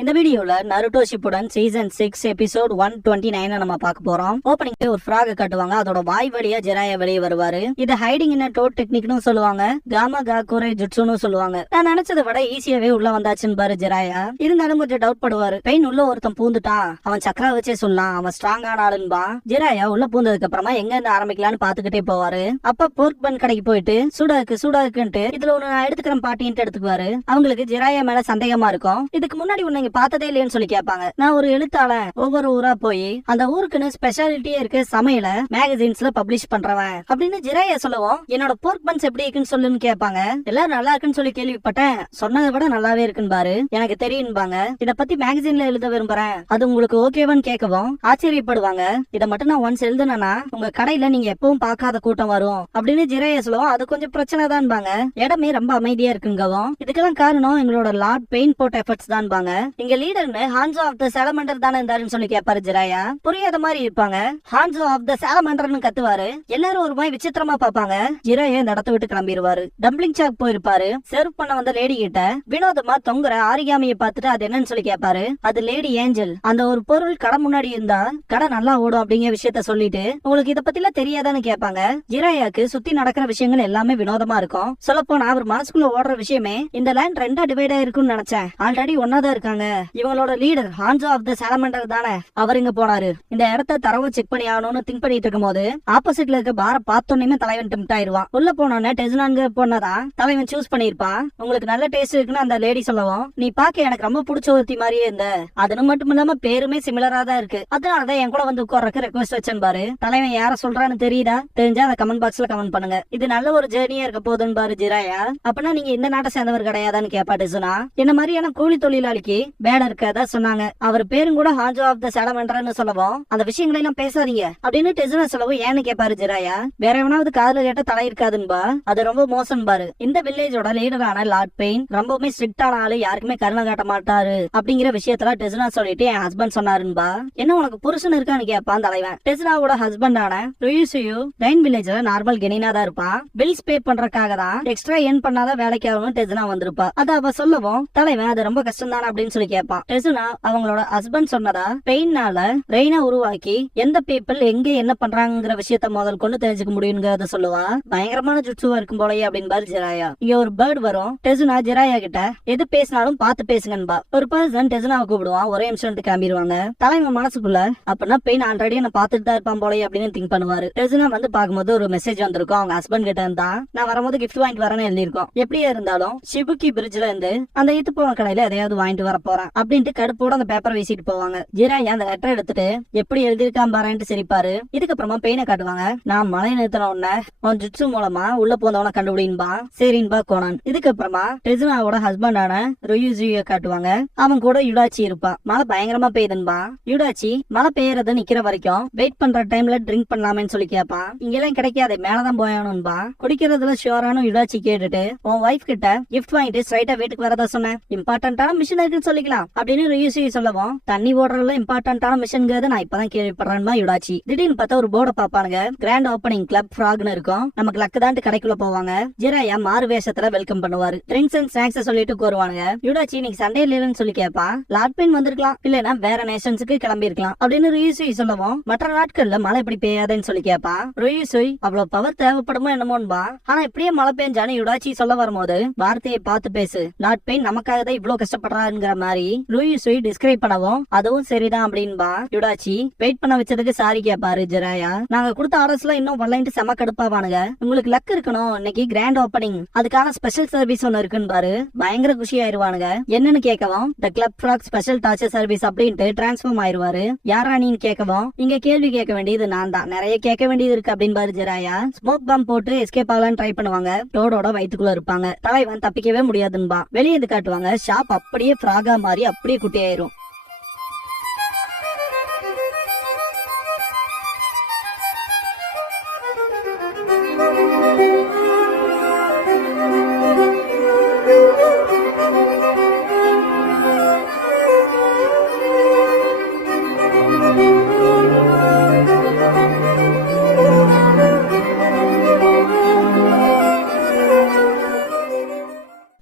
இந்த வீடியோல Naruto Shippuden season 6 episode 129 நம்ம பார்க்க போறோம். ஓப்பனிங்ல ஒரு ஃப்ராக் காட்டுவாங்க. அதோட வாய் வழியா ஜெராயா வெளியே வருவாரு. இது ஹைடிங் இன் டோட் டெக்னிக்னு சொல்லுவாங்க. காமா காக்குரே ஜுட்சுன்னு சொல்லுவாங்க. நான் நினைச்சதை விட ஈஸியாவே உள்ள வந்தாச்சுன்னு பாரு ஜெராயா. இருந்தாலும் கொஞ்சம் டவுட் படுவாரு. பெயின் உள்ள ஒருத்தன் பூந்துட்டான், அவன் சக்கரா வச்சே சொல்லலாம், அவன் ஸ்ட்ராங்கான ஆளுன்பா. ஜெராயா உள்ள பூந்ததுக்கு அப்புறமா எங்க இருந்து ஆரம்பிக்கலாம்னு பாத்துக்கிட்டே போவாரு. அப்ப போர்க் பன் கடைக்கு போயிட்டு சூடாக்குன்ட்டு இதுல ஒண்ணு நான் எடுத்துக்கிறேன் பாட்டின்ட்டு எடுத்துக்குவாரு. அவங்களுக்கு ஜெராயா மேல சந்தேகமா இருக்கும். இதுக்கு முன்னாடி உன்னை பார்த்ததே இல்லைன்னு சொல்லி கேட்பாங்க. நான் ஒரு எழுத்தாளன், ஒவ்வொரு ஊரா போய் அந்த ஊருக்குன்னு ஸ்பெஷாலிட்டியே இருக்கு சமையல மேகசின்ஸ்ல பப்ளிஷ் பண்றவன் அப்படின்னு ஜெராயா சொல்லுவோம். என்னோட போர்க் பன்ஸ் எப்படி இருக்குன்னு சொல்லுன்னு கேட்பாங்க. எல்லாரும் நல்லா இருக்குன்னு சொல்லி கேள்விப்பட்டேன், சொன்னதை விட நல்லாவே இருக்குன்னு பாரு, எனக்கு தெரியும்பாங்க. இத பத்தி மேகசின்ல எழுத விரும்புறேன், அது உங்களுக்கு ஓகேவான்னு கேட்கவும் ஆச்சரியப்படுவாங்க. இதை மட்டும் நான் ஒன்ஸ் எழுதுனா உங்க கடையில நீங்க எப்பவும் பார்க்காத கூட்டம் வரும் அப்படின்னு ஜெராயா சொல்லுவோம். அது கொஞ்சம் பிரச்சனை தான்பாங்க. இடமே ரொம்ப அமைதியா இருக்குங்கவும் இதுக்கெல்லாம் காரணம் எங்களோட லார்ட் பெயின் போர்ட் எஃபர்ட்ஸ் தான்பாங்க. இங்க லீடர்னு ஹான்சோ ஆஃப் த சாலமண்டர் தானே இருந்தாருன்னு சொல்லி கேட்பாரு ஜெராயா. புரியாத மாதிரி இருப்பாங்க. ஹான்சோ ஆஃப் த சாலமண்டர்னு கத்துவாரு. எல்லாரும் ஒரு மாதிரி விசித்திரமா பாப்பாங்க. ஜெராயா இந்த இடத்த விட்டு கிளம்பிடுவாரு. டம்பிளிங் சாக் போயிருப்பாரு. சர்வ் பண்ண வந்த லேடி கிட்ட வினோதமா தொங்குற ஆரிகாமியை பார்த்துட்டு அது என்னன்னு சொல்லி கேட்பாரு. அது லேடி ஏஞ்சல். அந்த ஒரு பொருள் கடை முன்னாடி இருந்தா கடை நல்லா ஓடும் அப்படிங்கிற விஷயத்த சொல்லிட்டு உங்களுக்கு இத பத்தி எல்லாம் தெரியாதான்னு கேட்பாங்க. ஜெராயாக்கு சுத்தி நடக்கிற விஷயங்கள் எல்லாமே வினோதமா இருக்கும். சொல்ல போனா அவர் மனசுக்குள்ள ஓடுற விஷயமே இந்த லேண்ட் ரெண்டா டிவைட் ஆயிருக்குன்னு நினைச்சேன், ஆல்ரெடி ஒன்னாதான் இருக்காங்க. இவங்களோட லீடர் ஹான்சோ ஆஃப் த சாலமண்டர் தானே, அவர் இங்க போனாரு. இந்த இடத்த தரவு செக் பண்ணி ஆகணும்னு திங்க் பண்ணிட்டு இருக்கும் போது ஆப்போசிட்ல இருக்க பார பார்த்தோன்னே தலைவன் டெம்ப்ட் ஆயிருவான். உள்ள போனோன்னு டெஸ்னாங்க பொண்ணதான் தலைவன் சூஸ் பண்ணிருப்பான். உங்களுக்கு நல்ல டேஸ்ட் இருக்குன்னு அந்த லேடி சொல்லவும், நீ பாக்க எனக்கு ரொம்ப பிடிச்ச ஒருத்தி மாதிரியே இருந்த, அது மட்டும் இல்லாம பேருமே சிமிலரா தான் இருக்கு, அதனாலதான் என் கூட வந்து உட்கார்றதுக்கு ரெக்வஸ்ட் வச்சேன் பாரு. தலைவன் யார சொல்றான்னு தெரியுதா? தெரிஞ்சா அதை கமெண்ட் பாக்ஸ்ல கமெண்ட் பண்ணுங்க. இது நல்ல ஒரு ஜேர்னியா இருக்க போதுன்னு பாரு ஜெராயா. அப்பனா நீங்க இந்த நாட்டை சேர்ந்தவர் கிடையாதான்னு கேப்பா டெசுனா. என்ன மாதிரியான கூலி தொழிலாளிக்கு வேலை இருக்கதா சொன்னாங்க. அவர் பேரும் கூட ஹான்சோ ஆஃப் த சாலமண்டர்னு சொல்லவும் அந்த விஷயங்களை எல்லாம் பேசாதீங்க அப்படின்னு டெசுனா சொல்லவும் ஏன்னு கேட்பாரு ஜெராயா. வேற எவனாவது காதுல கேட்ட தலை இருக்காதுன்பா, அது ரொம்ப மோசம் பாரு. இந்த வில்லேஜோட லீடரான லார்ட் பெயின் ரொம்பவுமே ஸ்ட்ரிக்டான ஆளு, யாருக்குமே கருணை காட்ட மாட்டாரு அப்படிங்கிற விஷயத்துல டெசுனா சொல்லிட்டு என் ஹஸ்பண்ட் சொன்னாருன்பா. என்ன உனக்கு புருஷன் இருக்கான்னு கேட்பான் தலைவன். டெசுனாவோட ஹஸ்பண்டான ருயுசுயு ரைன் வில்லேஜ்ல நார்மல் கெனினா தான் இருப்பான். பில்ஸ் பே பண்றதுக்காக தான் எக்ஸ்ட்ரா ஏர்ன் பண்ணாத வேலைக்கு ஆகணும் டெசுனா வந்திருப்பா. அத அவ சொல்லவும் தலைவன் அது ரொம்ப கஷ்டம் தானே அப்படின்னு சொல்லி கேட்பான். டெசுனா அவங்களோட ஹஸ்பண்ட் சொன்னதா பெயின்னால ரெய்னா உருவாக்கி எந்த பீப்பிள் எங்க என்ன பண்றாங்கிற விஷயத்த முதல் கொண்டு தெரிஞ்சுக்க முடியுங்கிறத சொல்லுவா. பயங்கரமான ஜுட்சுவா இருக்கும் போலயே அப்படின்னு பாரு ஜெராயா. இங்க ஒரு பேர்ட் வரும். டெசுனா ஜெராயா கிட்ட எது பேசினாலும் பார்த்து பேசுங்கன்பா. ஒரு பர்சன் டெசுனாவை கூப்பிடுவான். ஒரே நிமிஷம் கிளம்பிடுவாங்க. தலைவன் மனசுக்குள்ள அப்படின்னா பெயின் ஆல்ரெடி என்ன பார்த்துட்டு தான் இருப்பான் போலயே அப்படின்னு திங்க் பண்ணுவாரு. டெசுனா வந்து பார்க்கும்போது ஒரு மெசேஜ் வந்திருக்கும் அவங்க ஹஸ்பண்ட் கிட்ட இருந்தா. நான் வரும்போது கிஃப்ட் வாங்கிட்டு வரேன்னு எழுதிருக்கோம். எப்படியா இருந்தாலும் ஷிபுக்கி பிரிட்ஜ்ல இருந்து அந்த ஈத்து போன கடையில எதையாவது வாங்கிட்டு வர போறேன் அப்படின்ட்டு கடுப்போட அந்த பேப்பரை வீசிட்டு போவாங்க. ஜெராயா அந்த லெட்டர் எடுத்துட்டு எப்படி எழுதிருக்கான் பாருன்ட்டு சிரிப்பாரு. இதுக்கப்புறமா பெயினை காட்டுவாங்க. நான் மழை நிறுத்தின உடனே உன் ஜுட்சு மூலமா உள்ள போந்தவன கண்டுபிடின்பா. சரின்பா கோனான். இதுக்கப்புறமா டெசுனாவோட ஹஸ்பண்டான ருயுசுய காட்டுவாங்க. அவன் கூட யுடாச்சி இருப்பான். மழை பயங்கரமா பெய்யுதுன்பா. யுடாச்சி மழை பெய்யறது நிக்கிற வரைக்கும் வெயிட் பண்ற டைம்ல ட்ரிங்க் பண்ணலாமேன்னு சொல்லி கேட்பான். இங்கெல்லாம் கிடைக்காது, மேலதான் போயணும்பா. குடிக்கிறதுல ஷியோரான யுடாச்சி கேட்டுட்டு உன் வைஃப் கிட்ட கிஃப்ட் வாங்கிட்டு ஸ்ட்ரைட்டா வீட்டுக்கு வரதா சொன்னேன், இம்பார்ட்டன்டான மிஷன் இருக்குன்னு சொல்லிக்கலாம் அப்படின்னு ரியூசி சொல்லவும், தண்ணி ஓடுறதுல இம்பார்ட்டன்டான மிஷன்ங்கிறது நான் இப்பதான் கேள்விப்படுறேன் யுடாச்சி. திடீர்னு பார்த்தா ஒரு போர்டை பாப்பானுங்க. கிராண்ட் ஓப்பனிங் கிளப் ஃப்ராக்னு இருக்கும். நமக்கு லக்கு தான் கடைக்குள்ள போவாங்க. ஜெராயா மாறு வேஷத்துல வெல்கம் பண்ணுவாரு. ட்ரிங்க்ஸ் அண்ட் ஸ்நாக்ஸ் சொல்லிட்டு கோருவானுங்க. யுடாச்சி நீங்க சண்டே இல்லைன்னு சொல்லி கேட்பா. லார்ட் பெயின் வந்திருக்கலாம், இல்லன்னா வேற நேஷன்ஸுக்கு கிளம்பி இருக்கலாம் அப்படின்னு ரியூசி சொல்லவும், மற்ற நாட்கள்ல மழை எப்படி பெய்யாதுன்னு சொல்லி கேட்பா. ரியூசி அவ்வளவு பவர் தேவைப்படுமோ என்னமோன்பா. ஆனா இப்படியே மழை பெஞ்சானு யுடாச்சி சொல்ல வரும்போது வார்த்தையை பார்த்து பேசு, லார்ட் பெயின் நமக்காக தான் இவ்வளவு கஷ்டப்படுறாருங்கிற மாதிரி ரியூசி டிஸ்கிரைப் பண்ணவும் அதுவும் சரிதான் அப்படின்பா. யுடாச்சி வெயிட் பண்ண வச்சதுக்கு சாரி கேட்பாரு ஜெராயா. நாங்க கொடுத்த ஆர்டர்ஸ்ல இன்னும் வரலைன்ட்டு செம கடுப்பாவானுங்க. உங்களுக்கு லக் இருக்கணும், இன்னைக்கு கிராண்ட் ஓப்பனிங், அதுக்கான ஸ்பெஷல் சர்வீஸ் ஒன்னு இருக்குன்னு பாரு. பயங்கர குஷி ஆயிருவானுங்க. என்னன்னு கேட்கவும் the club frock special torture service அப்படின்ட்டு டிரான்ஸ்ஃபார்ம் ஆயிருவாரு. யாரா நீன்னு கேட்கவும் இங்க கேள்வி கேட்க வேண்டியது நான் தான், நிறைய கேட்க வேண்டியது இருக்கு அப்படின்னு பாரு ஜெராயா. ஸ்மோக் பம்ப் போட்டு எஸ்கேப் ஆகலான்னு ட்ரை பண்ணுவாங்க. டோடோட வயிற்றுக்குள்ள இருப்பாங்க. தலைவன் தப்பிக்கவே முடியாதுன்பா. வெளியே இருந்து காட்டுவாங்க. ஷாப் அப்படியே ஃப்ராகா மாதிரி அப்படியே குட்டியாயிரும்.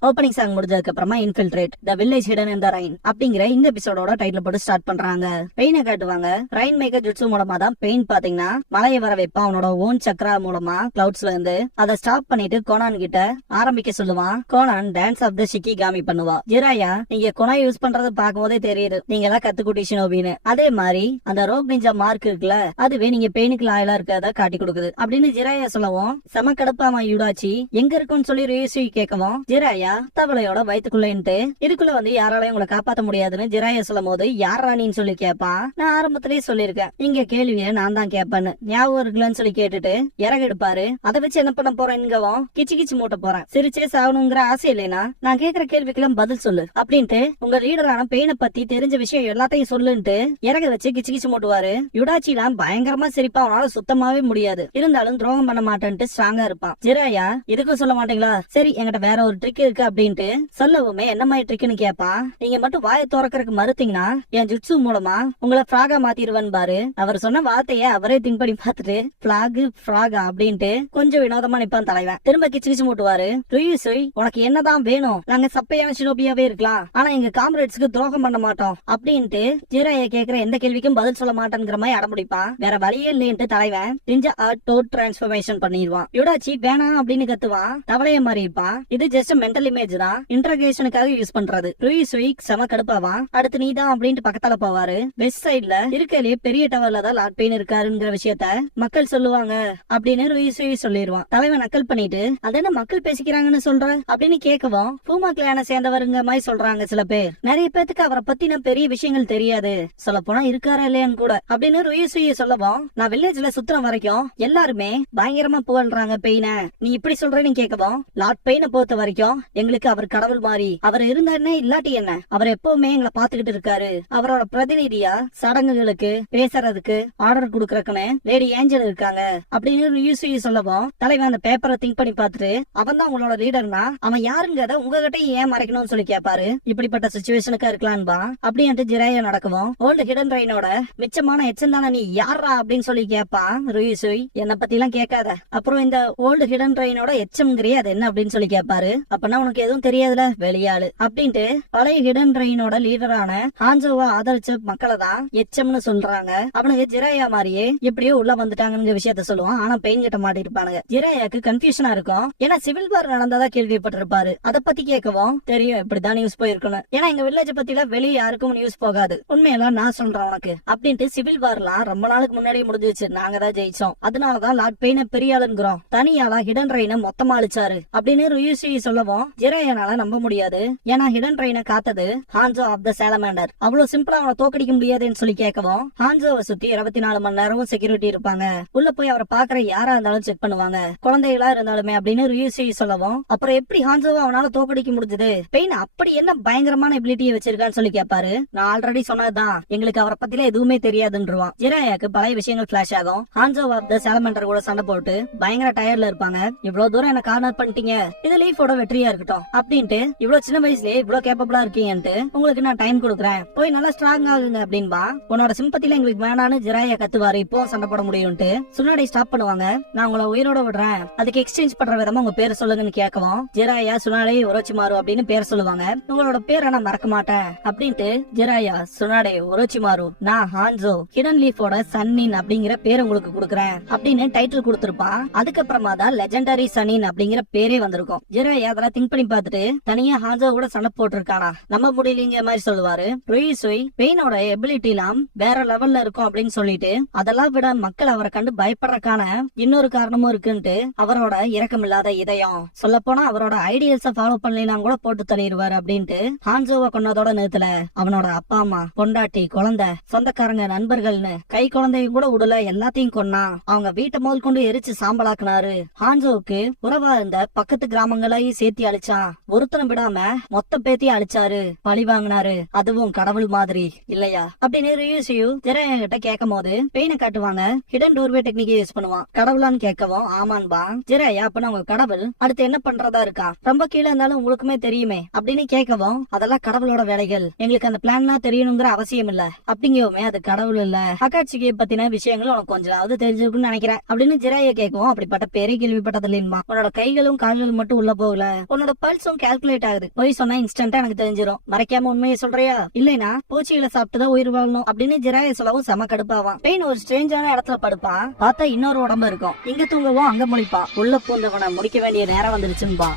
ஓப்பனிங் சாங் முடிஞ்சதுக்கு அப்புறமா infiltrate the village hidden in the rain அப்படிங்கிற இந்த எபிசோடோட டைட்டில் போட்டு ஸ்டார்ட் பண்றாங்க. பெயினை காட்டுவாங்க. ரைன் மேக்கர் ஜுட்சு மூலமா தான் பெயின் பாத்தீங்கன்னா மழையை வர வைப்பான். அவனோட ஓன் சக்ரா மூலமா கிளவுட்ஸ்ல இருந்து அதை ஸ்டாப் பண்ணிட்டு கோனான் கிட்ட ஆரம்பிக்க சொல்லுவான். கோனான் டான்ஸ் ஆஃப் த ஷிகிகாமி பண்ணுவா. ஜிராயா, நீங்க கொனா யூஸ் பண்றது பார்க்கும் போதே தெரியுது நீங்க எல்லாம் கத்துக்குட்டி ஷினோபின்னு. அதே மாதிரி அந்த ரோப் நிஞ்சா மார்க் இருக்குல்ல, அதுவே நீங்க பெயினுக்கு லாயலா இருக்கிறத காட்டி கொடுக்குது அப்படின்னு ஜிராயா சொல்லவும், செம கடுப்பாமா யுடாச்சி எங்க இருக்குன்னு சொல்லி ரியூசி கேட்கவும், ஜிராயா தவளையோட வயிற்றுக்குள்ளேன்ட்டு இதுக்குள்ள வந்து யாராலையும் உங்களை காப்பாத்த முடியாதுன்னு ஜிராயா சொல்லும் போது யார் ராணின்னு சொல்லி கேட்பான். நான் ஆரம்பத்திலேயே சொல்லியிருக்கேன் இங்க கேள்வியை நான் தான் கேட்பேன்னு, ஞாபகம் இருக்குல்லன்னு சொல்லி கேட்டுட்டு இறகு எடுப்பாரு. அதை வச்சு என்ன பண்ண போறேன்னுங்கவும் கிச்சு கிச்சு மூட்ட போறேன். சிரிச்சே சாகணுங்கிற ஆசை இல்லைனா நான் கேட்கிற கேள்விக்கெல்லாம் பதில் சொல்லு அப்படின்ட்டு உங்க லீடரான பெயினை பத்தி தெரிஞ்ச விஷயம் எல்லாத்தையும் சொல்லுன்ட்டு இறக வச்சு கிச்சு கிச்சு மூட்டுவாரு. யுடாச்சிலாம் பயங்கரமா சிரிப்பா, அவனால சுத்தமாவே முடியாது. இருந்தாலும் துரோகம் பண்ண மாட்டேன்ட்டு ஸ்ட்ராங்கா இருப்பான். ஜிராயா, இதுக்கும் சொல்ல மாட்டீங்களா? சரி என்கிட்ட வேற ஒரு ட்ரிக் இருக்கு அப்படின்ட்டு சொல்லவுமே என்ன மாதிரி ட்ரிக்னு கேட்பான். நீங்க மட்டும் வாயை திறக்கறதுக்கு மறுத்தீங்கன்னா என் ஜுட்சு மூலமா உங்களை ஃப்ராகா மாத்திருவன் பாரு. அவர் சொன்ன வார்த்தைய அவரே திங்க் பண்ணி பார்த்துட்டு பிளாக் ஃப்ராகா அப்படின்ட்டு கொஞ்சம் வினோதமா நிப்பான் தலைவன். திரும்ப கிச்சு கிச்சு மூட்டுவாரு. ருயூசுய், உனக்கு என்னதான் வேணும்? நாங்க சப்பையான ஷினோபியாவே இருக்கலாம், ஆனா எங்க காம்ரேட்ஸ்க்கு துரோகம் பண்ண மாட்டோம் அப்படின்ட்டு ஜிராயா கேக்குற எந்த கேள்விக்கும் பதில் சொல்ல மாட்டேங்கிற மாதிரி அடம்பிடிப்பான். வேற வழியே இல்லைன்ட்டு தலைவன் நிஞ்சா ஆர்ட் டோட் டிரான்ஸ்ஃபர்மேஷன் பண்ணிடுவான். யுடாச்சி வேணாம் அப்படின்னு கத்துவான். தவளைய மாதிரி இருப்பான். இது ஜஸ்ட் மென்டல் இமேஜ் தான், இன்டர்கேஷனுக்காக யூஸ் பண்றது. ருயூசுய் செம கடுப்பாவான். அடுத்து நீ தான் அப்படின்ட்டு பக்கத்தால போவாரு. வெஸ்ட் சைட்ல இருக்கலே பெரிய டவர்ல தான் லார்ட் பெயின் இருக்காருங்கிற விஷயத்த மக்கள் சொல்லுவாங்க அப்படின்னு ருயூசுய் சொல்லிடுவான். தலைவன் நக்கல் பண்ணிட்டு அதென்ன மக்கள் பேசிக்கிறாங்கன்னு சொல்ற அப்படின்னு கேட்கவும், பூமா கிளான சேர்ந்தவருங்க மாதிரி சொல்றாங்க சில பேர். நிறைய பேத்துக்கு அவரை பத்தின பெரிய விஷயங்கள் தெரியாது, சொல்ல போனா இருக்காரா இல்லையான்னு கூட அப்படின்னு ருயூசுய் சொல்லவும், நான் வில்லேஜ்ல சுத்துற வரைக்கும் எல்லாருமே பயங்கரமா புகழ்றாங்க பெயின, நீ இப்படி சொல்றேன்னு கேட்கவும், லார்ட் பெயினை பொறுத்த வரைக்கும் எங்களுக்கு அவர் கடவுள் மாதிரி. அவர் இருந்தாருன்னே இல்லாட்டி என்ன, அவர் எப்பவுமே எங்களை பாத்துக்கிட்டு இருக்காரு. அவரோட பிரதிநிதியா சடங்குகளுக்கு பேசுறதுக்கு ஆர்டர் குடுக்கறதுக்குன்னு லேடி ஏஞ்சல் இருக்காங்க அப்படின்னு ருயூசுய் சொல்லவும், தலைவன் அந்த பேப்பரை திங்க் பண்ணி பார்த்துட்டு அவன் தான் உங்களோட லீடர்னா அவன் யாருங்கத உங்ககிட்ட ஏன் மறைக்கணும்னு சொல்லி கேட்பாரு. இப்படிப்பட்ட சிச்சுவேஷனுக்கு இருக்கலான்பா அப்படின்ட்டு ஜிராயா நடக்கவும், ஓல்டு ஹிடன் ரைனோட மிச்சமான எச்சம் தானே நீ யாரா அப்படின்னு சொல்லி கேட்பான் ருயூசுய். என்ன பத்தி எல்லாம் கேட்காத, அப்புறம் இந்த ஓல்டு ஹிடன் ரைனோட எச்சம்ங்கிறிய அது என்ன அப்படின்னு சொல்லி கேட்பாரு. அப்பனா உனக்கு எதுவும் தெரியாதுல வெளியாளு அப்படின்ட்டு பழைய ஹிடன் ரைனோட லீடரான ஹான்சோவா ஆதரிச்ச மக்களை தான் எச்சம்னு சொல்றாங்க. அவனுக்கு ஜிராயா மாதிரியே எப்படியோ உள்ள வந்துட்டாங்க விஷயத்த சொல்லுவான். ஆனா பெயின் கிட்ட மாட்டிருப்பானுங்க. ஜிராயாக்கு கன்ஃபியூஷனா இருக்கும். ஏன்னா சிவில் வார் நடந்ததா கேள்விப்பட்டிருப்பாரு. அதை பத்தி கேட்கவும் தெரியும் இப்படிதான் நியூஸ் போயிருக்கணும். ஏன்னா எங்க வில்லேஜ் பத்தில வெளியே யாருக்கும் நியூஸ் போகாது, உண்மையெல்லாம் நான் சொல்றேன் உனக்கு அப்படின்ட்டு. சிவில் வார்லாம் ரொம்ப நாளுக்கு முன்னாடியே முடிஞ்சிச்சு, நாங்க தான் ஜெயிச்சோம், அதனாலதான் லார்ட் பெயினை பெரிய ஆளுங்கிறோம், தனியாளா ஹிடன் ரைனை மொத்தமா அழிச்சாரு அப்படின்னு ருயூசுய் சொல்லவும், ஜிராயானால நம்ப முடியாது. ஏன்னா ஹிடன் ரைனை காத்தது ஹான்சோ ஆஃப் த சாலமாண்டர். அவ்வளவு சிம்பிளா அவனை தோக்கடிக்க முடியாதுன்னு சொல்லி கேட்கவும், ஹான்சோவை சுத்தி 24 மணி நேரமும் செக்யூரிட்டி இருப்பாங்க, உள்ள போய் அவரை பாக்குற யாரா இருந்தாலும் செக் பண்ணுவாங்க, குழந்தைகளா இருந்தாலுமே அப்படின்னு ருயூசுய் சொல்லவும், அப்புறம் எப்படி ஹான்சோவை அவனால தோக்கடிக்க முடிஞ்சது? பெயின் அப்படி என்ன பயங்கரமான எபிலிட்டியை வச்சிருக்கான்னு சொல்லி கேட்பாரு. நான் ஆல்ரெடி சொன்னதுதான், எங்களுக்கு அவரை பத்தில எதுவுமே தெரியாதுன்றான். ஜிராயாக்கு பழைய விஷயங்கள் பிளாஷ் ஆகும். ஹான்சோ ஆஃப் த சாலமாண்டர் கூட சண்டை போட்டு பயங்கர டயர்ட்ல இருப்பாங்க. இவ்வளவு தூரம் என்ன கார்னர் பண்ணிட்டீங்க, இது லீஃபோட வெற்றியா இருக்கட்டும் அப்படின்ட்டு, இவ்வளவு சின்ன வயசுலயே இவ்வளவு கேப்பபிளா இருக்கீங்கன்ட்டு உங்களுக்கு நான் டைம் கொடுக்குறேன், போய் நல்லா ஸ்ட்ராங் ஆகுங்க அப்படின்பா. உன்னோட சிம்பத்தில எங்களுக்கு வேணான்னு ஜிராயா கத்துவாரு. இப்போ சண்டை போட முடியும்ட்டு சுனாடி ஸ்டாப் பண்ணுவாங்க. நான் உங்களை உயிரோட விடுறேன், அதுக்கு எக்ஸ்சேஞ்ச் பண்ற விதமா உங்க பேரை சொல்லுங்கன்னு கேட்கவும், ஜிராயா சுனாடே ஒரோச்சிமாரு அப்படின்னு பேர் சொல்லுவாங்க. உங்களோட பேரை நான் மறக்க மாட்டேன் அப்படின்ட்டு ஜிராயா சுனாடே ஒரோச்சிமாரு, நான் ஹான்சோ ஹிடன் லீஃபோட சன்னின் அப்படிங்கிற பேர் உங்களுக்கு கொடுக்குறேன் அப்படின்னு டைட்டில் கொடுத்திருப்பான். அதுக்கப்புறமா தான் லெஜெண்டரி சன்னின் அப்படிங்கிற பேரே வந்திருக்கும். ஜிராயா அதெல்லாம் திங்க் பண்ணி பார்த்துட்டு தனியா ஹான்சோ கூட சண்டை போட்டிருக்கானா நம்ம முடியலங்கிற மாதிரி சொல்லுவாரு. ருயூசுய் பெயினோட எபிலிட்டி எல்லாம் வேற லெவல்ல இருக்கும் அப்படின்னு சொல்லிட்டு, அதெல்லாம் விட மக்கள் அவரை கண்டு பயப்படுறதுக்கான இன்னொரு காரணமும் இருக்குன்ட்டு அவரோட இரக்கமில்லாத இதயம், சொல்ல போனா அவரோட ஐடியல்ஸ ஃபாலோ பண்ணலாம் கூட போட்டு தள்ளிடுவாரு அப்படின்ட்டு ஹான்சோவை கொன்னதோட நேரத்துல அவனோட அப்பா அம்மா பொண்டாட்டி குழந்தை சொந்தக்காரங்க நண்பர்கள்னு கை குழந்தைய கூட உடல எல்லாத்தையும் கொன்னா. அவங்க வீட்டை முதல் கொண்டு எரிச்சு சாம்பலாக்குனாரு. ஹான்சோவுக்கு உறவா இருந்த பக்கத்து கிராமங்களையும் சேர்த்தி அழிச்சான். ஒருத்தரம் விடாம மொத்த பேத்தையும் அழிச்சாரு, பழி வாங்கினாரு, அதுவும் கடவுள் மாதிரி இல்லையா அப்படின்னு ரியூசியு ஜிராயா கிட்ட கேட்கும் போது பெயினை காட்டுவாங்க. ஹிடன் டோர்வே டெக்னிக் யூஸ் பண்ணுவான். கடவுளான்னு கேட்கவும் ஆமான்பா. ஜிராயா அப்ப உங்க கடவுள் அடுத்து என்ன பண்றதா இருக்கா, ரொம்ப கீழே இருந்தாலும் உங்களுக்குமே தெரியுமே அப்படின்னு கேட்கவும், அதெல்லாம் கடவுளோட வேலைகள், எங்களுக்கு அந்த பிளான்லாம் தெரியணுங்கிற அவசியம் இல்ல அப்படிங்கவுமே அது கடவுள் இல்ல, அகாட்சியை பத்தின விஷயங்கள் உனக்கு கொஞ்சம் தெரிஞ்சுக்கணும்னு நினைக்கிறேன் அப்படின்னு ஜிராயா கேட்கவும், அப்படிப்பட்ட பேரை கேள்விப்பட்டது இல்லையா, உன்னோட கைகளும் கால்களும் மட்டும் உள்ள போகல, உன்னோட அவனோட பல்ஸும் கால்குலேட் ஆகுது. போய் சொன்னா இன்ஸ்டன்டா எனக்கு தெரிஞ்சிடும். மறைக்காம உண்மையை சொல்றியா? இல்லைனா பூச்சிகளை சாப்பிட்டுதான் உயிர் வாழணும் அப்படின்னு ஜிராய சொல்லவும் செம கடுப்பாவான். பெயின் ஒரு ஸ்ட்ரேஞ்சான இடத்துல படுப்பான். பார்த்தா இன்னொரு உடம்பு இருக்கும். இங்க தூங்கவும் அங்க முழிப்பான். உள்ள பூந்தவனை முடிக்க வேண்டிய நேரம் வந்துருச்சுன்பா.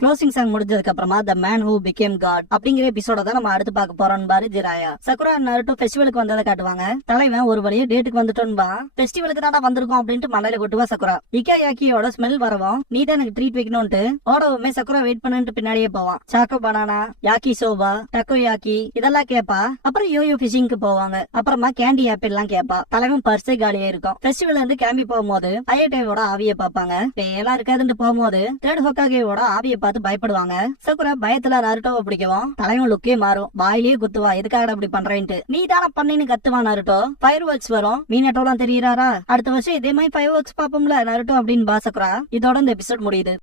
க்ளோசிங் சாங் முடிஞ்சதுக்கு அப்புறமா the man who became God அப்படிங்கிற எபிசோட தான் நம்ம அடுத்து பார்க்க போறோம் பாரு ஜிராயா. சக்குரா நருட்டோ ஃபெஸ்டிவலுக்கு வந்ததை காட்டுவாங்க. தலைவன் ஒரு வழியா டேட்டுக்கு வந்துட்டோன்பா. ஃபெஸ்டிவலுக்கு தானே வந்திருக்கோம் அப்படின்ட்டு மண்டையில கொட்டுவா சக்குரா. இக்காயாக்கியோட ஸ்மெல் வரவும் நீ தான் எனக்கு ட்ரீட் வைக்கணும்ட்டு ஓடவுமே சக்குரா வெயிட் பண்ணிட்டு பின்னாடியே போவான். Choco banana, yaki sofa, டக்கோ yaki இதெல்லாம் கேப்பா. அப்புறம் யோயோ ஃபிஷிங்க்கு போவாங்க. அப்புறமா கேண்டி ஆப்பிள் எல்லாம் கேப்பா. தலைவன் பர்ஸே காலியா இருக்கும். ஃபெஸ்டிவல்ல இருந்து கிளம்பி போகும்போது அயட்டேவோட ஆவியை பார்ப்பாங்க. பேயெல்லாம் இருக்காதுன்னு போகும்போது தேர்ட் ஹோக்காகேவோட ஆவியை பார்த்து பயப்படுவாங்க. சக்குரா பயத்துல நருட்டோவை பிடிக்கவும் தலைவன் லுக்கே மாறும். வாயிலேயே குத்துவா. எதுக்காக அப்படி பண்றேன்ட்டு. நீ தானே பண்ணின்னு கத்துவா நருட்டோ. ஃபயர் ஒர்க்ஸ் வரும். மீனட்டோலாம் தெரியறாரா? அடுத்த வருஷம் இதே மாதிரி ஃபயர் ஒர்க்ஸ் பாப்போம்ல நருட்டோ அப்படின்னு பா சக்குரா. இதோட இந்த எபிசோட் முடியுது.